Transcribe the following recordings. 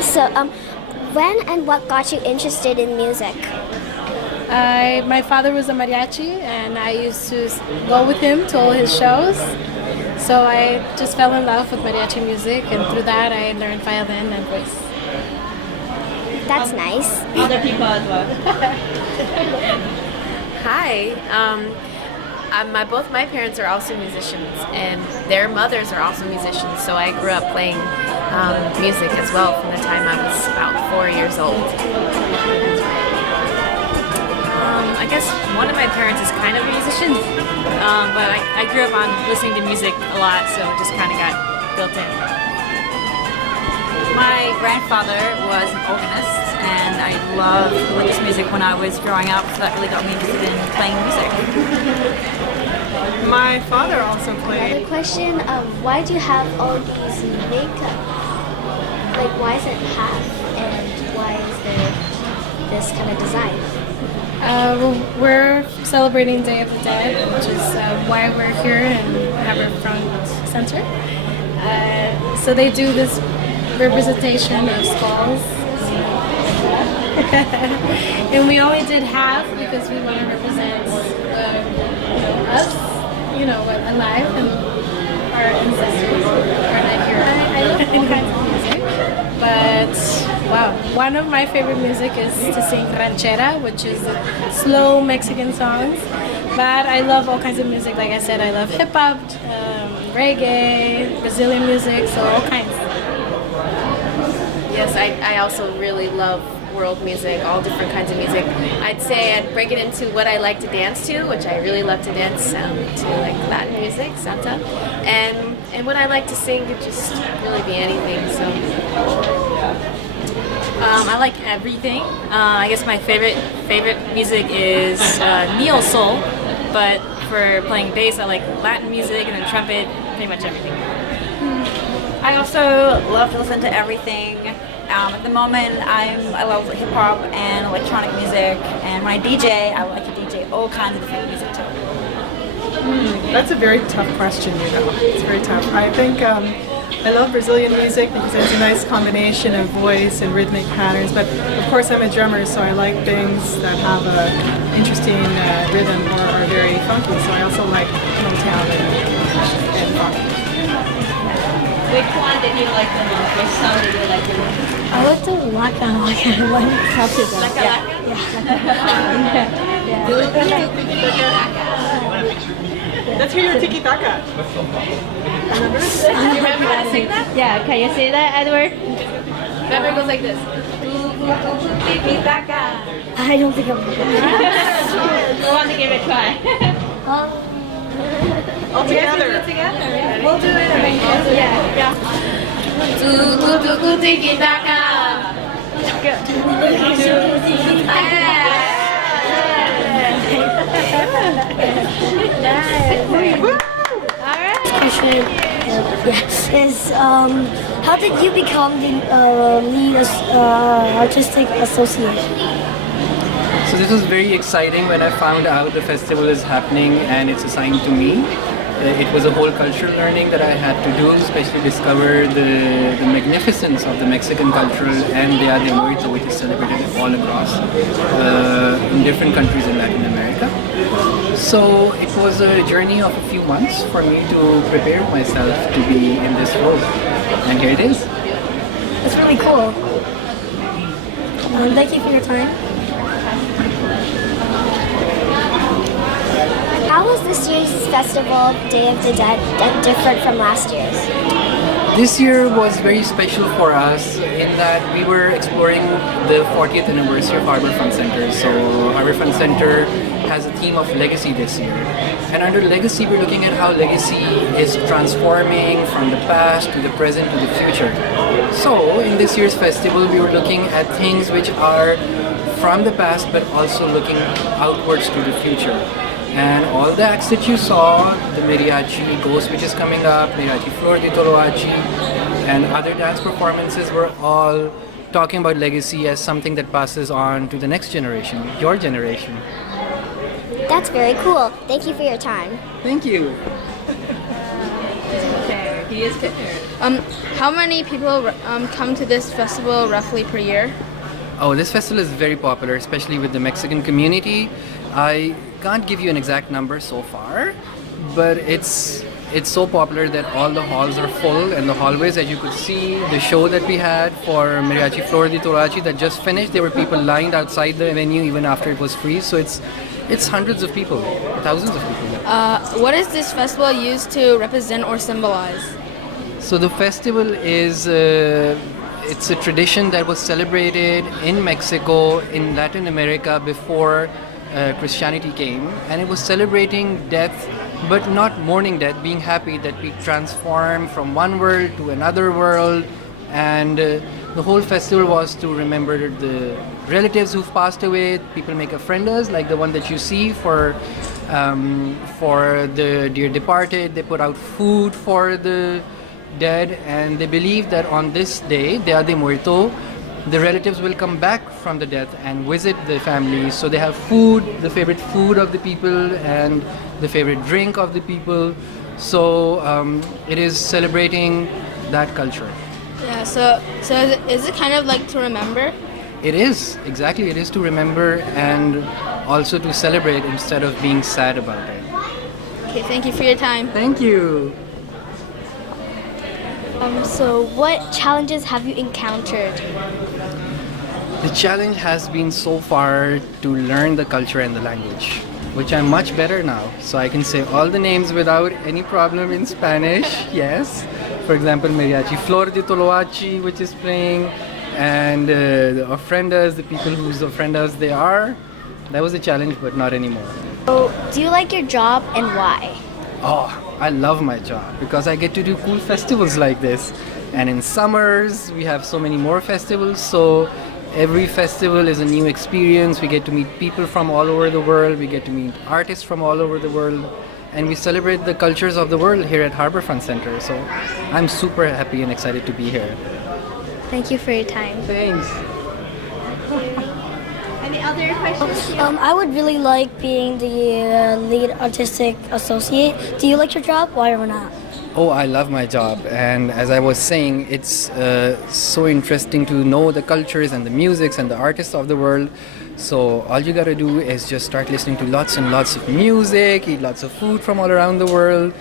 So, when and what got you interested in music? My father was a mariachi, and I used to go with him to all his shows. So I just fell in love with mariachi music, and through that I learned violin and voice. That's nice. Other people as well. Hi. Both my parents are also musicians, and their mothers are also musicians. So I grew up playing music as well from the time I was about 4 years old. I guess one of my parents is kind of a musician, but I grew up on listening to music a lot, so it just kind of got built in. My grandfather was an organist, and I loved religious music when I was growing up, so that really got me interested in playing music. My father also played. Another question, why do you have all these makeup? Like, why is it half, and why is there this kind of design? We're celebrating Day of the Dead, which is why we're here in Harbourfront Centre. So they do this representation of skulls. And we only did half because we want to represent us, alive, and our ancestors are not here. I love all kinds of music, but wow, one of my favorite music is to sing ranchera, which is slow Mexican songs. But I love all kinds of music. Like I said, I love hip hop, reggae, Brazilian music, so all kinds. Yes, I also really love world music, all different kinds of music. I'd say I'd break it into what I like to dance to, which I really love to dance to, like Latin music, salsa, and what I like to sing could just really be anything. So I like everything. I guess my favorite music is neo soul, but for playing bass, I like Latin music and then trumpet, pretty much everything. I also love to listen to everything. At the moment, I love hip hop and electronic music, and when I DJ, I like to DJ all kinds of different music too. That's a very tough question, It's very tough. I think I love Brazilian music because there's a nice combination of voice and rhythmic patterns, but of course I'm a drummer, so I like things that have a interesting rhythm or are very funky, so I also like Motown and funk. Which one did you like the most? Which song did you like the most? I like the Waka Waka one. Let's hear your tiki taka. Do you remember how to sing that? Yeah, can you say that, Edward? Remember, it goes like this. I don't think I'm We want to give it a try. All together. We'll do it. Yeah. Tiki taka. question is how did you become the lead artistic association? So this was very exciting when I found out the festival is happening and it's assigned to me. It was a whole cultural learning that I had to do, especially discover the magnificence of the Mexican cultural and Dia de Muertos, which is celebrated all across in different countries in Latin America. So it was a journey of a few months for me to prepare myself to be in this role. And here it is. It's really cool. Thank you for your time. How was this year's festival, Day of the Dead, different from last year's? This year was very special for us in that we were exploring the 40th anniversary of Harbourfront Centre. So Harbourfront Centre has a theme of legacy this year. And under legacy, we're looking at how legacy is transforming from the past to the present to the future. So in this year's festival, we were looking at things which are from the past but also looking outwards to the future. And all the acts that you saw, the mariachi, Ghost which is coming up, mariachi Flor de Toloachi, and other dance performances were all talking about legacy as something that passes on to the next generation, your generation. That's very cool. Thank you for your time. Thank you. Okay, How many people come to this festival roughly per year? Oh, this festival is very popular, especially with the Mexican community. I can't give you an exact number so far, but it's so popular that all the halls are full, and the hallways, as you could see, the show that we had for Mariachi Flor de Toloachi that just finished, there were people lined outside the venue even after it was free. So it's hundreds of people, thousands of people. What is this festival used to represent or symbolize? So the festival is it's a tradition that was celebrated in Mexico, in Latin America before Christianity came, and it was celebrating death, but not mourning death, being happy that we transform from one world to another world. And the whole festival was to remember the relatives who've passed away. People make ofrendas like the one that you see for the dear departed. They put out food for the dead, and they believe that on this day, Dia de Muerto, the relatives will come back from the death and visit the families. So they have food, the favorite food of the people, and the favorite drink of the people. So it is celebrating that culture. Yeah, so is it kind of like to remember? It is, exactly. It is to remember and also to celebrate instead of being sad about it. Okay, thank you for your time. Thank you. So what challenges have you encountered? The challenge has been so far to learn the culture and the language, which I'm much better now. So I can say all the names without any problem in Spanish, yes. For example, Mariachi Flor de Toloachi, which is playing, and the ofrendas, the people whose ofrendas they are. That was a challenge, but not anymore. So, do you like your job and why? Oh, I love my job because I get to do cool festivals like this. And in summers, we have so many more festivals. So every festival is a new experience. We get to meet people from all over the world. We get to meet artists from all over the world. And we celebrate the cultures of the world here at Harbourfront Centre. So I'm super happy and excited to be here. Thank you for your time. Thanks. Any other questions? I would really like being the lead artistic associate. Do you like your job? Why or not? Oh, I love my job, and as I was saying, it's so interesting to know the cultures and the musics and the artists of the world. So all you gotta do is just start listening to lots and lots of music, eat lots of food from all around the world,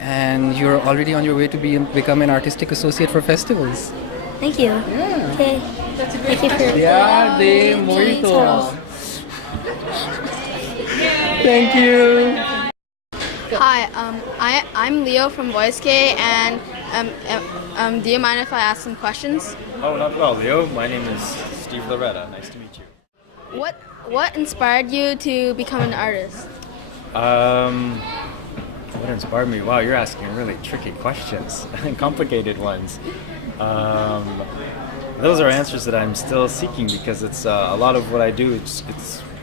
and you're already on your way to become an artistic associate for festivals. Thank you. Yeah. Okay. Thank you for Dia de Muerto. Thank you. Hi, I'm Leo from Voice K, and do you mind if I ask some questions? Oh, not at all, Leo. My name is Steve Loretta. Nice to meet you. What inspired you to become an artist? What inspired me? Wow, you're asking really tricky questions and complicated ones. Those are answers that I'm still seeking because it's a lot of what I do. It's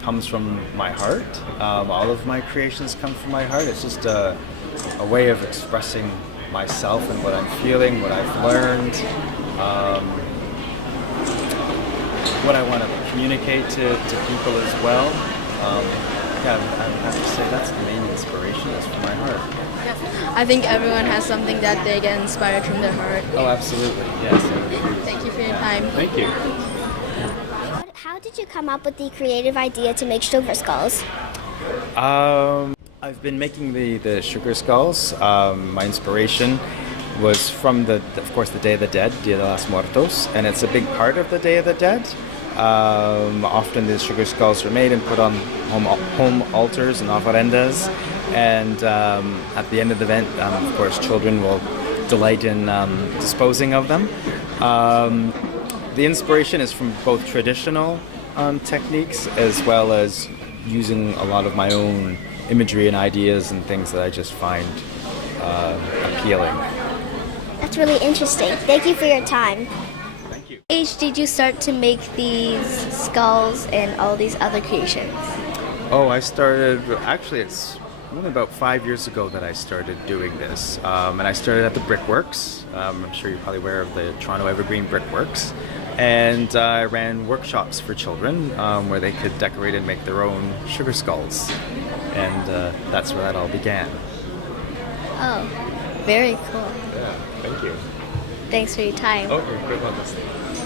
comes from my heart. All of my creations come from my heart. It's just a way of expressing myself and what I'm feeling, what I've learned, what I want to communicate to people as well. Yeah, I have to say that's the main inspiration is from my heart. I think everyone has something that they get inspired from their heart. Oh, absolutely. Yes. Thank you for your time. Thank you. How did you come up with the creative idea to make sugar skulls? I've been making the sugar skulls. My inspiration was from of course, the Day of the Dead, Dia de los Muertos, and it's a big part of the Day of the Dead. Often the sugar skulls are made and put on home altars and ofrendas, and at the end of the event, of course, children will delight in disposing of them. The inspiration is from both traditional techniques as well as using a lot of my own imagery and ideas and things that I just find appealing. That's really interesting. Thank you for your time. Thank you. What age did you start to make these skulls and all these other creations? Oh, I started, actually it's only about 5 years ago that I started doing this. And I started at the Brickworks. I'm sure you're probably aware of the Toronto Evergreen Brickworks. And I ran workshops for children where they could decorate and make their own sugar skulls. And that's where that all began. Oh, Very cool. Yeah, thank you. Thanks for your time. Oh, you're welcome.